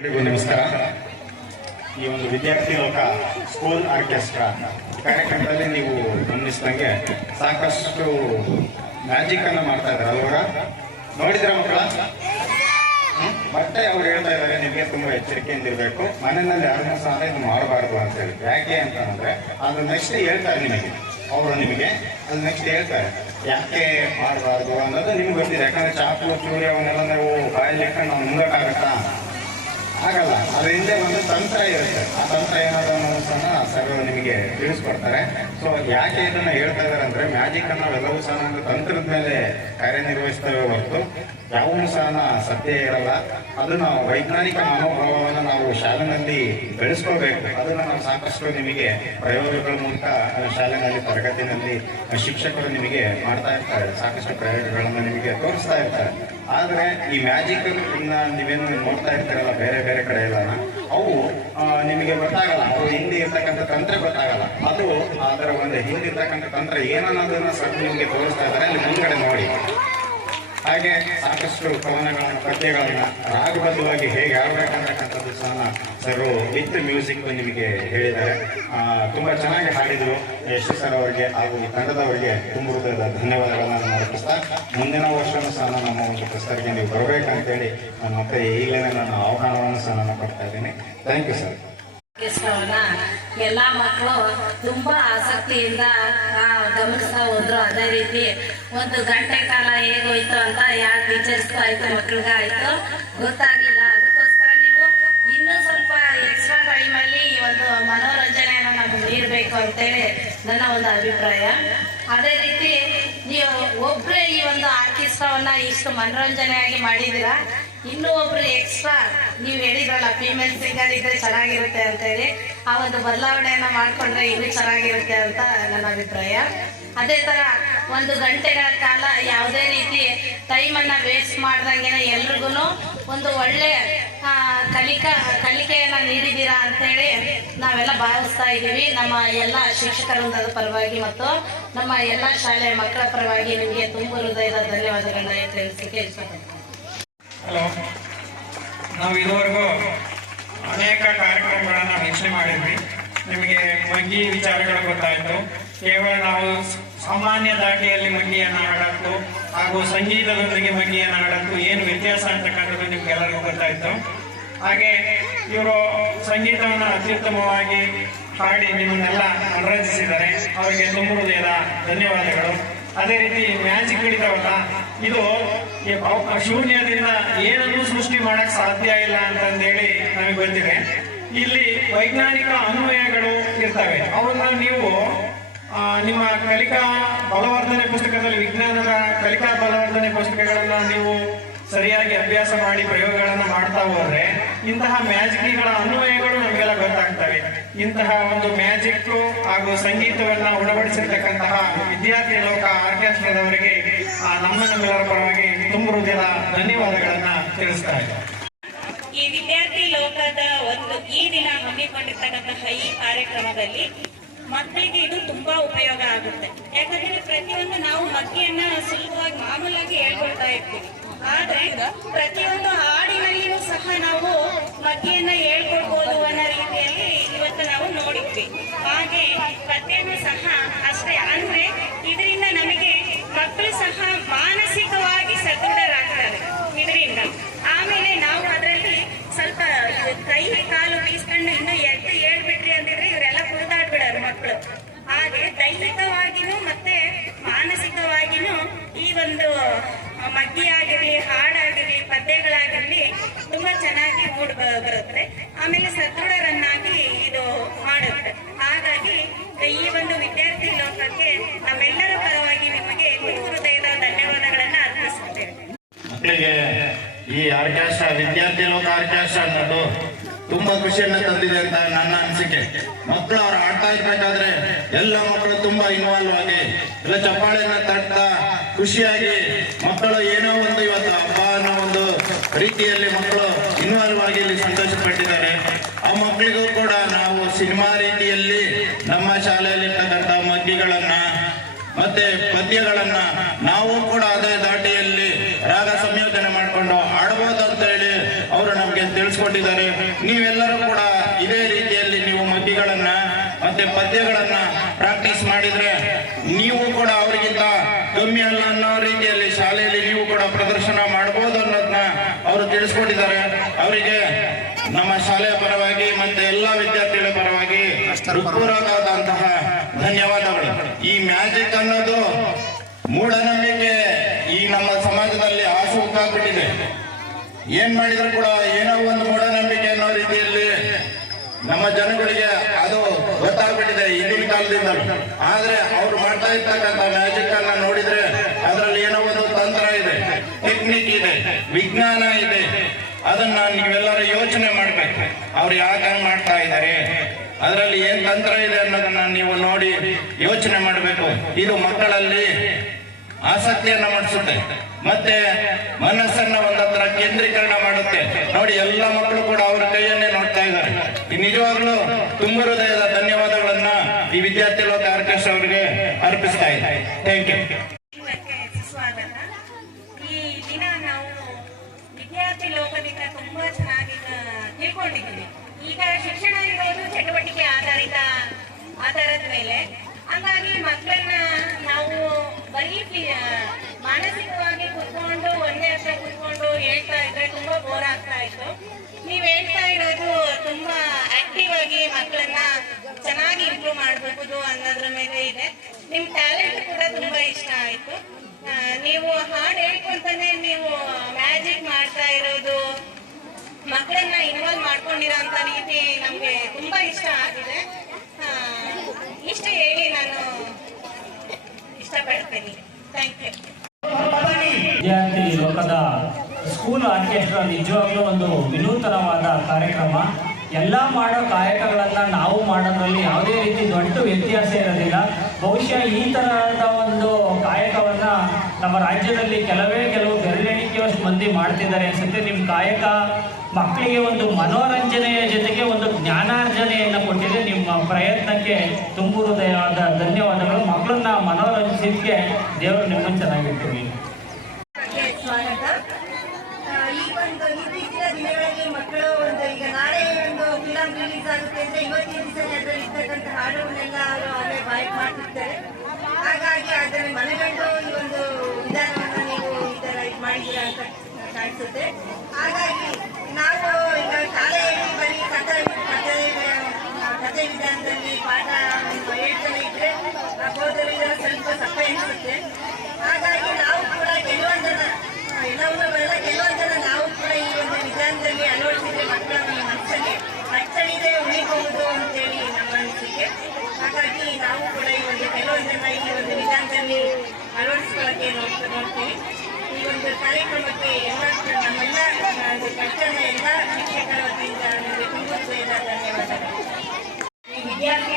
ನಮಸ್ಕಾರ. ಈ ಒಂದು ವಿದ್ಯಾರ್ಥಿ ಲೋಕ ಸ್ಕೂಲ್ ಆರ್ಕೆಸ್ಟ್ರಾ ಕಾರ್ಯಕ್ರಮದಲ್ಲಿ ನೀವು ಗಮನಿಸಿದಂಗೆ ಸಾಕಷ್ಟು ಮ್ಯಾಜಿಕ್ ಅನ್ನ ಮಾಡ್ತಾ ಇದ್ದಾರೆ ಅಲ್ವರ ನೋಡಿದ್ರ ಮಕ್ಕಳ? ಮತ್ತೆ ಅವ್ರು ಹೇಳ್ತಾ ಇದ್ದಾರೆ, ನಿಮಗೆ ತುಂಬಾ ಎಚ್ಚರಿಕೆಯಿಂದ ಇರಬೇಕು. ಮನೆಯಲ್ಲಿ ಯಾರನ್ನ ಸಹ ಇದು ಮಾಡಬಾರ್ದು ಅಂತ ಹೇಳಿ. ಯಾಕೆ ಅಂತ ಅಂದ್ರೆ, ಅದು ನೆಕ್ಸ್ಟ್ ಹೇಳ್ತಾರೆ ನಿಮಗೆ. ಅವರು ನಿಮಗೆ ಅದು ನೆಕ್ಸ್ಟ್ ಹೇಳ್ತಾರೆ ಯಾಕೆ ಮಾಡಬಾರ್ದು ಅನ್ನೋದು ನಿಮ್ಗೆ ಗೊತ್ತಿದೆ. ಯಾಕಂದ್ರೆ ಚಾಕು, ಚೂರಿ ಅವನ್ನೆಲ್ಲ ನಾವು ಬಾಯಲ್ಲಿ ಇಟ್ಕೊಂಡು ನಾವು ನುಂಗಕ್ಕಾಗತ್ತಾ ಆಗಲ್ಲ. ಅದ್ರ ಹಿಂದೆ ಒಂದು ತಂತ್ರ ಇರುತ್ತೆ. ಆ ತಂತ್ರ ಏನಾದ್ರು ಸರ್ ನಿಮಗೆ ತಿಳಿಸ್ಕೊಡ್ತಾರೆ. ಸೊ ಯಾಕೆ ಇದನ್ನ ಹೇಳ್ತಾ ಇದಾರೆ ಅಂದ್ರೆ, ಮ್ಯಾಜಿಕ್ ಅನ್ನೋ ಎಲ್ಲವೂ ಸಹ ಒಂದು ತಂತ್ರದ ಮೇಲೆ ಕಾರ್ಯನಿರ್ವಹಿಸ್ತೇವೆ ಹೊರತು ಯಾವೂ ಸಹ ಸತ್ಯ ಇರಲ್ಲ ಅದನ್ನ ವೈಜ್ಞಾನಿಕ ಮನೋಭಾವವನ್ನು ನಾವು ಶಾಲೆನಲ್ಲಿ ಬೆಳೆಸ್ಕೋಬೇಕು ಅದನ್ನ ನಾವು ಸಾಕಷ್ಟು ನಿಮಗೆ ಪ್ರಯೋಗಗಳ ಮೂಲಕ ಶಾಲೆನಲ್ಲಿ, ತರಗತಿನಲ್ಲಿ ಶಿಕ್ಷಕರು ನಿಮಗೆ ಮಾಡ್ತಾ ಇರ್ತಾರೆ. ಸಾಕಷ್ಟು ಪ್ರಯೋಗಗಳನ್ನ ನಿಮಗೆ ತೋರಿಸ್ತಾ ಇರ್ತಾರೆ. ಆದರೆ ಈ ಮ್ಯಾಜಿಕ್ ನೀವೇನು ನೋಡ್ತಾ ಇರ್ತೀರಲ್ಲ, ಬೇರೆ ಬೇರೆ ಕಡೆ ಎಲ್ಲ. ಅವು ನಿಮಗೆ ಗೊತ್ತಾಗಲ್ಲ. ಅವು ಹಿಂದೆ ಇರ್ತಕ್ಕಂಥ ತಂತ್ರ ಗೊತ್ತಾಗಲ್ಲ. ಅದು ಅದರ ಒಂದು ಹಿಂದಿರ್ತಕ್ಕಂಥ ತಂತ್ರ ಏನನ್ನೋದನ್ನ ಸರ್ ನಿಮಗೆ ತೋರಿಸ್ತಾ ಇದ್ದಾರೆ. ಅಲ್ಲಿ ಮುಂದ್ಗಡೆ ನೋಡಿ. ಹಾಗೆ ಸಾಕಷ್ಟು ಕವನಗಳನ್ನು ಪದ್ಯಗಳನ್ನ ರಾಗಬದ್ಧವಾಗಿ ಹೇಗೆ ಹಾಡಬೇಕಂತಕ್ಕಂಥದ್ದು ಸಹ ಸರ್ ವಿತ್ ಮ್ಯೂಸಿಕ್ ನಿಮಗೆ ಹೇಳಿದ್ದಾರೆ. ತುಂಬ ಚೆನ್ನಾಗಿ ಹಾಡಿದ್ರು ಯಶ್ ಸರ್ ಅವರಿಗೆ ಹಾಗೂ ತಂಡದವರಿಗೆ ತುಂಬ ಹೃದಯದ ಧನ್ಯವಾದಗಳನ್ನು ನಾನು ಅರ್ಪಿಸ್ತಾ ಮುಂದಿನ ವರ್ಷವೂ ಸಹ ನಮ್ಮ ಒಂದು ಪುಸ್ತಕಕ್ಕೆ ನೀವು ಬರಬೇಕಂತೇಳಿ ನಾನು ಮತ್ತೆ ಈಗಲೇ ನಾನು ಆಹ್ವಾನವನ್ನು ಸಹ ನಾನು ಕೊಡ್ತಾ ಇದ್ದೀನಿ. ಥ್ಯಾಂಕ್ ಯು ಸರ್ ಎಲ್ಲಾ ಮಕ್ಕಳು ತುಂಬಾ ಆಸಕ್ತಿಯಿಂದ ಗಮನಿಸ್ತಾ ಹೋದ್ರು ಅದೇ ರೀತಿ. ಒಂದು ಗಂಟೆ ಕಾಲ ಹೇಗೋಯ್ತು ಅಂತ ಯಾರು ಟೀಚರ್ಸ್ಗೂ ಆಯ್ತು, ಮಕ್ಳಿಗೂ ಆಯ್ತು ಗೊತ್ತಾಗಿಲ್ಲ ಅದಕ್ಕೋಸ್ಕರ ನೀವು ಇನ್ನೂ ಸ್ವಲ್ಪ ಎಕ್ಸ್ಟ್ರಾ ಟೈಮಲ್ಲಿ ಈ ಒಂದು ಮನೋರಂಜನೆಯನ್ನು ನಮ್ಗೆ ನೀಡಬೇಕು ಅಂತೇಳಿ ನನ್ನ ಒಂದು ಅಭಿಪ್ರಾಯ. ಅದೇ ರೀತಿ ನೀವು ಒಬ್ಬರೇ ಈ ಒಂದು ಆರ್ಕೆಸ್ಟ್ರಾವನ್ನ ಇಷ್ಟು ಮನೋರಂಜನೆಯಾಗಿ ಮಾಡಿದ್ದೀರಾ? ಇನ್ನೂ ಒಬ್ರು ಎಕ್ಸ್ಟ್ರಾ ನೀವು ಹೇಳಿದ್ರಲ್ಲ ಫೀಮೇಲ್ ಸಿಂಗರ್ ಇದ್ರೆ ಚೆನ್ನಾಗಿರುತ್ತೆ ಅಂತ ಹೇಳಿ, ಆ ಒಂದು ಬದಲಾವಣೆಯನ್ನ ಮಾಡ್ಕೊಂಡ್ರೆ ಇನ್ನೂ ಚೆನ್ನಾಗಿರುತ್ತೆ ಅಂತ ನನ್ನ ಅಭಿಪ್ರಾಯ. ಅದೇ ತರ ಒಂದು ಗಂಟೆಗಳ ಕಾಲ ಯಾವುದೇ ರೀತಿ ಟೈಮ್ ಅನ್ನ ವೇಸ್ಟ್ ಮಾಡ್ದಂಗೆ ಎಲ್ರಿಗೂ ಒಂದು ಒಳ್ಳೆ ಕಲಿಕಾ, ಕಲಿಕೆಯನ್ನ ನೀಡಿದ್ದೀರಾ ಅಂತೇಳಿ ನಾವೆಲ್ಲ ಭಾವಿಸ್ತಾ ಇದ್ದೀವಿ. ನಮ್ಮ ಎಲ್ಲ ಶಿಕ್ಷಕರ ಪರವಾಗಿ ಮತ್ತು ನಮ್ಮ ಎಲ್ಲ ಶಾಲೆಯ ಮಕ್ಕಳ ಪರವಾಗಿ ನಿಮಗೆ ತುಂಬ ಹೃದಯದ ಧನ್ಯವಾದಗಳನ್ನ ತಿಳಿಸಿಕೆ ಇಷ್ಟಪಡ್ತೀನಿ. ಹಲೋ ನಾವು ಇದುವರೆಗೂ ಅನೇಕ ಕಾರ್ಯಕ್ರಮಗಳನ್ನು ವೀಕ್ಷಣೆ ಮಾಡಿದ್ವಿ. ನಿಮಗೆ ಮಗ್ಗಿ ವಿಚಾರಗಳು ಗೊತ್ತಾಯಿತು. ಕೇವಲ ನಾವು ಸಾಮಾನ್ಯ ದಾಟಿಯಲ್ಲಿ ಮಗ್ಗಿಯನ್ನು ಆಡತ್ತು ಹಾಗೂ ಸಂಗೀತದೊಂದಿಗೆ ಮಗ್ಗಿಯನ್ನು ಆಡತ್ತು ಏನು ವ್ಯತ್ಯಾಸ ಅಂತಕ್ಕಂಥದ್ದು ನಿಮಗೆಲ್ಲರಿಗೂ ಗೊತ್ತಾಯಿತು. ಹಾಗೆ ಇವರು ಸಂಗೀತವನ್ನು ಅತ್ಯುತ್ತಮವಾಗಿ ಹಾಡಿ ನಿಮ್ಮನ್ನೆಲ್ಲ ಮನರಂಜಿಸಿದ್ದಾರೆ ಅವರಿಗೆ ತುಂಬ ಹೃದಯದ ಧನ್ಯವಾದಗಳು. ಅದೇ ರೀತಿ ಮ್ಯಾಜಿಕ್ ಹಿಡಿತವಲ್ಲ, ಇದು ಶೂನ್ಯದಿಂದ ಏನನ್ನು ಸೃಷ್ಟಿ ಮಾಡಕ್ ಸಾಧ್ಯ ಇಲ್ಲ ಅಂತಂದೇಳಿ ನಮಗೆ ಗೊತ್ತಿದೆ. ಇಲ್ಲಿ ವೈಜ್ಞಾನಿಕ ಅನ್ವಯಗಳು ಇರ್ತವೆ. ಅವನ್ನ ನೀವು ನಿಮ್ಮ ಕಲಿಕಾ ಬಲವರ್ಧನೆ ಪುಸ್ತಕದಲ್ಲಿ, ವಿಜ್ಞಾನದ ಕಲಿಕಾ ಬಲವರ್ಧನೆ ಪುಸ್ತಕಗಳನ್ನ ನೀವು ಸರಿಯಾಗಿ ಅಭ್ಯಾಸ ಮಾಡಿ ಪ್ರಯೋಗಗಳನ್ನು ಮಾಡ್ತಾ ಹೋದ್ರೆ ಇಂತಹ ಮ್ಯಾಜಿಕ್ಗಳ ಅನ್ವಯಗಳು ನಮಗೆಲ್ಲ ಗೊತ್ತಾಗ್ತವೆ. ಇಂತಹ ಒಂದು ಮ್ಯಾಜಿಕ್ ಹಾಗೂ ಸಂಗೀತವನ್ನ ಉಣಬಡಿಸಿರ್ತಕ್ಕಂತಹ ವಿದ್ಯಾರ್ಥಿ ಲೋಕ ಆರ್ಕೆಸ್ಟ್ರಾದವರಿಗೆ ಆ, ನಮ್ಮ ನಮ್ಮೆಲ್ಲರ ಪರವಾಗಿ ತುಂಬ ಹೃದಯದ ಧನ್ಯವಾದಗಳನ್ನ ತಿಳಿಸ್ತಾ ಇದ್ದಾರೆ ಈ ವಿದ್ಯಾರ್ಥಿ ಲೋಕದ ಒಂದು ಈ ದಿನ ಹಮ್ಮಿಕೊಂಡಿರ್ತಕ್ಕಂತಹ ಈ ಕಾರ್ಯಕ್ರಮದಲ್ಲಿ ಮಕ್ಕಳಿಗೆ ಇದು ತುಂಬಾ ಉಪಯೋಗ ಆಗುತ್ತೆ. ಯಾಕಂದ್ರೆ ಪ್ರತಿಯೊಂದು ನಾವು ಮಗ್ಗಿಯನ್ನ ಸುಲಭವಾಗಿ ಮಾಮೂಲಾಗಿ ಹೇಳ್ಕೊಳ್ತಾ ಇರ್ತೀವಿ ಆದ್ರೆ ಪ್ರತಿಯೊಂದು ಹಾಡಿನಲ್ಲಿಯೂ ಸಹ ನಾವು ಮಗ್ಗಿಯನ್ನ ಹೇಳ್ಕೊಡ್ಬೋದು ಅನ್ನೋ ರೀತಿಯಲ್ಲಿ ಇವತ್ತು ನಾವು ನೋಡಿದ್ವಿ. ಹಾಗೆ ಪ್ರತಿಯನ್ನು ಸಹ ಅಷ್ಟೇ. ಅಂದ್ರೆ ಇದರಿಂದ ನಮಗೆ ಮಕ್ಕಳು ಸಹ ಮಾನಸಿಕವಾಗಿ ಸದೃಢರಾಗ್ತಾರೆ. ಇದರಿಂದ. ಆಮೇಲೆ ನಾವು ಅದರಲ್ಲಿ ಸ್ವಲ್ಪ ಕೈ ಕಾಲು ಬೀಸ್ಕೊಂಡು ಇನ್ನು ಎದ್ದು ಹೇಳ್ಬಿಟ್ರಿ ಅಂದಿದ್ರೆ ಇವರೆಲ್ಲ ಕುಡಿದಾಡ್ಬಿಡೋರು ಮಕ್ಕಳು. ಹಾಗೆ ದೈಹಿಕವಾಗಿನೂ ಮತ್ತೆ ಮಾನಸಿಕವಾಗಿನೂ ಈ ಒಂದು ಮಗ್ಗಿ ಹಾಡಾಗಿರಲಿ ಪದ್ಯಗಳಾಗಿರಲಿ ತುಂಬಾ ಚೆನ್ನಾಗಿ ಮೂಡ್ ಬರುತ್ತೆ. ಆಮೇಲೆ ಸದೃಢರನ್ನಾಗಿ ಇದು ಮಾಡುತ್ತೆ. ಹಾಗಾಗಿ ಈ ಒಂದು ವಿದ್ಯಾರ್ಥಿ ಲೋಕಕ್ಕೆ ನಮ್ಮೆಲ್ಲರ ಪರವಾಗಿ ನಿಮಗೆ ಹೃದಯದ ಧನ್ಯವಾದಗಳನ್ನ ಅರ್ಪಿಸುತ್ತೇವೆ. ಮಕ್ಕಳಿಗೆ ಈ ಆರ್ಕೆಸ್ಟ್ರಾ, ವಿದ್ಯಾರ್ಥಿ ಲೋಕ ಆರ್ಕೆಸ್ಟ್ರಾ ಅನ್ನೋದು ತುಂಬಾ ಖುಷಿಯನ್ನ ತಂದಿದೆ ಅಂತ ನನ್ನ ಅನಿಸಿಕೆ. ಮಕ್ಕಳು ಅವ್ರು ಆಡ್ತಾ ಇರ್ಬೇಕಾದ್ರೆ ಎಲ್ಲ ಮಕ್ಕಳು ತುಂಬಾ ಇನ್ವಾಲ್ವ್ ಆಗಿ ಎಲ್ಲ ಚಪ್ಪಾಳೆಯನ್ನ ತಟ್ತಾ ಖುಷಿಯಾಗಿ ಮಕ್ಕಳು ಏನೋ ಒಂದು ಇವತ್ತು ಹಬ್ಬ ಅನ್ನೋ ಒಂದು ರೀತಿಯಲ್ಲಿ ಮಕ್ಕಳು ಇನ್ವಾಲ್ವ್ ಆಗಿ ಇಲ್ಲಿ ಸಂತೋಷ ಪಟ್ಟಿದ್ದಾರೆ ಆ ಮಕ್ಕಳಿಗೂ ಕೂಡ ನಾವು ಸಿನಿಮಾ ರೀತಿಯಲ್ಲಿ ನಮ್ಮ ಶಾಲೆಯಲ್ಲಿ ಇರ್ತಕ್ಕಂಥ ಮಗ್ಗಿಗಳನ್ನ ಮತ್ತೆ ಪದ್ಯಗಳನ್ನ ನಾವು ಕೂಡ ಅದೇ ದಾಟಿಯಲ್ಲಿ ರಾಗ ಸಂಯೋಜನೆ ಮಾಡಿಕೊಂಡು ಹಾಡಬಹುದು ಅಂತ ಹೇಳಿ ಅವರು ನಮಗೆ ತಿಳಿಸ್ಕೊಟ್ಟಿದ್ದಾರೆ. ನೀವೆಲ್ಲರೂ ಕೂಡ ಇದೇ ರೀತಿಯಲ್ಲಿ ನೀವು ಮಗ್ಗಿಗಳನ್ನ ಮತ್ತೆ ಪದ್ಯಗಳನ್ನ ಪ್ರಾಕ್ಟೀಸ್ ಮಾಡಿದ್ರೆ ನೀವು ಕೂಡ ಅವರಿಗಿಂತ ಕಮ್ಮಿ ಅಲ್ಲ ಅನ್ನೋ ರೀತಿಯಲ್ಲಿ ಶಾಲೆಯಲ್ಲಿ ನೀವು ಕೂಡ ಪ್ರದರ್ಶನ ಮಾಡಬಹುದು ಅನ್ನೋದನ್ನ ಅವರು ತಿಳಿಸ್ಕೊಟ್ಟಿದ್ದಾರೆ. ಅವರಿಗೆ ನಮ್ಮ ಶಾಲೆಯ ಪರವಾಗಿ ಮತ್ತೆ ಎಲ್ಲಾ ವಿದ್ಯಾರ್ಥಿಗಳ ಪರವಾಗಿ ಹೃತ್ಪೂರ್ವಕವಾದಂತಹ ಧನ್ಯವಾದಗಳು. ಈ ಮ್ಯಾಜಿಕ್ ಅನ್ನೋದು ಮೂಢನಂಬಿಕೆ ಈ ನಮ್ಮ ಸಮಾಜದಲ್ಲಿ ಹಾಸುಹೊಕ್ಕಾಗ್ಬಿಟ್ಟಿದೆ ಏನ್ ಮಾಡಿದ್ರು ಕೂಡ ಏನೋ ಒಂದು ಮೂಢನಂಬಿಕೆ ಅನ್ನೋ ರೀತಿಯಲ್ಲಿ ನಮ್ಮ ಜನಗಳಿಗೆ ಅದು ಗೊತ್ತಾಗ್ಬಿಟ್ಟಿದೆ ಈಗಿನ ಕಾಲದಿಂದ ಆದ್ರೆ ಅವ್ರು ಮಾಡ್ತಾ ಇರ್ತಕ್ಕಂಥ ಮ್ಯಾಜಿಕ್ ಅನ್ನ ನೋಡಿದ್ರೆ ಅದರಲ್ಲಿ ಏನೋ ಒಂದು ತಂತ್ರ ಇದೆ ಟೆಕ್ನಿಕ್ ಇದೆ ವಿಜ್ಞಾನ ಇದೆ ಅದನ್ನ ನೀವೆಲ್ಲರೂ ಯೋಚನೆ ಮಾಡ್ಬೇಕು ಅವ್ರು ಯಾಕೆ ಹಂಗ್ ಮಾಡ್ತಾ ಇದ್ದಾರೆ ಅದರಲ್ಲಿ ಏನ್ ತಂತ್ರ ಇದೆ ಅನ್ನೋದನ್ನ ನೀವು ನೋಡಿ ಯೋಚನೆ ಮಾಡಬೇಕು. ಇದು ಮಕ್ಕಳಲ್ಲಿ ಆಸಕ್ತಿಯನ್ನ ಮಾಡಿಸುತ್ತೆ. ಮತ್ತೆ ಮನಸ್ಸನ್ನ ಒಂದತ್ರ ಕೇಂದ್ರೀಕರಣ ಮಾಡುತ್ತೆ. ನೋಡಿ, ಎಲ್ಲ ಮಕ್ಕಳು ಕೂಡ ಅವರ ಕೈಯನ್ನೇ ನೋಡ್ತಾ ಇದ್ದಾರೆ. ಈ ನಿಜವಾಗ್ಲೂ ತುಂಬ ಹೃದಯದ ಧನ್ಯವಾದಗಳನ್ನ ಈ ವಿದ್ಯಾರ್ಥಿ ಲೋಕ ಆರ್ಕೆಸ್ಟ್ರಾ ಅವರಿಗೆ ಅರ್ಪಿಸ್ತಾ ಇದ್ದಾರೆ ಥ್ಯಾಂಕ್ ಯು ಲೋಕದಿಂದ ತುಂಬಾ ಚೆನ್ನಾಗಿ ತಿಳ್ಕೊಂಡಿದ್ದೀವಿ. ಈಗ ಶಿಕ್ಷಣ ಇರೋದು ಚಟುವಟಿಕೆ ಆಧಾರಿತ ಆಧಾರದ ಮೇಲೆ. ಹಂಗಾಗಿ ಮಕ್ಕಳನ್ನ ನಾವು ಬರೀ ಮಾನಸಿಕವಾಗಿ ಕುತ್ಕೊಂಡು ಒಂದೇ ಹತ್ರ ಕುತ್ಕೊಂಡು ಹೇಳ್ತಾ ಇದ್ರೆ ತುಂಬಾ ಬೋರ್ ಆಗ್ತಾ ಇತ್ತು. ನೀವ್ ಹೇಳ್ತಾ ಇರೋದು ತುಂಬಾ ಆಕ್ಟಿವ್ ಆಗಿ ಮಕ್ಕಳನ್ನ ಚೆನ್ನಾಗಿ ಇಂಪ್ರೂವ್ ಮಾಡಬಹುದು ಅನ್ನೋದ್ರ ಮೇಲೆ ಇದೆ. ನಿಮ್ ಟ್ಯಾಲೆಂಟ್ ಕೂಡ ತುಂಬಾ ಇಷ್ಟ ಆಯ್ತು. ನೀವು ಹಾಡು ಹೇಳ್ಕೊಂತಾನೆ ನೀವು ಮ್ಯಾಜಿಕ್ ಮಾಡ್ತಾ ಇರೋದು ಮಕ್ಕಳನ್ನ ಅಂತ ರೀತಿ ನಮಗೆ ತುಂಬಾ ಇಷ್ಟ ಆಗಿದೆ. ಇಷ್ಟು ಹೇಳಿ ನಾನು ಇಷ್ಟಪಡ್ತೀನಿ. ಥ್ಯಾಂಕ್ ಯು ವಿದ್ಯಾರ್ಥಿ ಲೋಕದ ಸ್ಕೂಲ್ ಆರ್ಕೆಸ್ಟ್ರಾ ನಿಜವಾಗ್ಲೂ ಒಂದು ವಿನೂತನವಾದ ಕಾರ್ಯಕ್ರಮ. ಎಲ್ಲ ಮಾಡೋ ಕಾಯಕಗಳನ್ನು ನಾವು ಮಾಡೋದ್ರಲ್ಲಿ ಯಾವುದೇ ರೀತಿ ದೊಡ್ಡ ವ್ಯತ್ಯಾಸ ಇರೋದಿಲ್ಲ. ಬಹುಶಃ ಈ ತರಹದ ಒಂದು ಕಾಯಕವನ್ನು ನಮ್ಮ ರಾಜ್ಯದಲ್ಲಿ ಕೆಲವೇ ಕೆಲವು ಬೆರಳೆಣಿಕೆಯಷ್ಟು ಮಂದಿ ಮಾಡ್ತಿದ್ದಾರೆ ಅನ್ಸುತ್ತೆ. ನಿಮ್ಮ ಕಾಯಕ ಮಕ್ಕಳಿಗೆ ಒಂದು ಮನೋರಂಜನೆಯ ಜೊತೆಗೆ ಒಂದು ಜ್ಞಾನಾರ್ಜನೆಯನ್ನು ಕೊಟ್ಟಿದೆ. ನಿಮ್ಮ ಪ್ರಯತ್ನಕ್ಕೆ ತುಂಬು ಹೃದಯವಾದ ಧನ್ಯವಾದಗಳು. ಮಕ್ಕಳನ್ನ ಮನೋರಂಜಿಸಿದ್ದಕ್ಕೆ ದೇವರು ನಿಮ್ಮ ಚೆನ್ನಾಗಿರ್ತೀವಿ ಅದರಲ್ಲಿ ಹಾಗಾಗಿ ಅದನ್ನು ಮನೆಗಂಡು ಈ ಒಂದು ವಿಧಾನವನ್ನು ನೀವು ಈ ಇದು ಮಾಡಿದ್ದೀರಾ ಅಂತ ಅನಿಸುತ್ತೆ ಹಾಗಾಗಿ ನಾವು ಈಗ ಶಾಲೆಯಲ್ಲಿ ಬರೀ ಕಥೆ ಕಥೆ ಕಥೆ ವಿಧಾನದಲ್ಲಿ ಪಾಠ ಹೇಳ್ತಾನೆ ಇದ್ರೆ ಬೋಧನ ಸ್ವಲ್ಪ ಸಪ್ಪೆ ಅನಿಸುತ್ತೆ. ಹಾಗಾಗಿ ನಾವು ಕೂಡ ಕೆಲವೊಂದನ್ನ ಎಲ್ಲವನ್ನೂ ಕೆಲವೊಂದನ್ನ ನಾವು ಕೂಡ ಈ ಒಂದು ವಿಧಾನದಲ್ಲಿ ಅಳವಡಿಸಿದ್ರೆ ಮಕ್ಕಳ ಮನಸ್ಸಲ್ಲಿ ಅಚ್ಚಳಿದೆ ಉಳಿಬಹುದು ಅಂತೇಳಿ ನಮ್ಮ ಅನಿಸಿಕೆ. ಹಾಗಾಗಿ ನಾವು ಕೂಡ ಈ ಒಂದು ಕೆಲವೊಂದನ್ನ ಈ ಒಂದು ವಿಧಾನದಲ್ಲಿ ಅಳವಡಿಸ್ಕೊಳ್ಳೋಕೆ ನೋಡ್ತಾ ನೋಡ್ತೀವಿ. ಈ ಒಂದು ಕಾರ್ಯಕ್ರಮ విద్యార్థి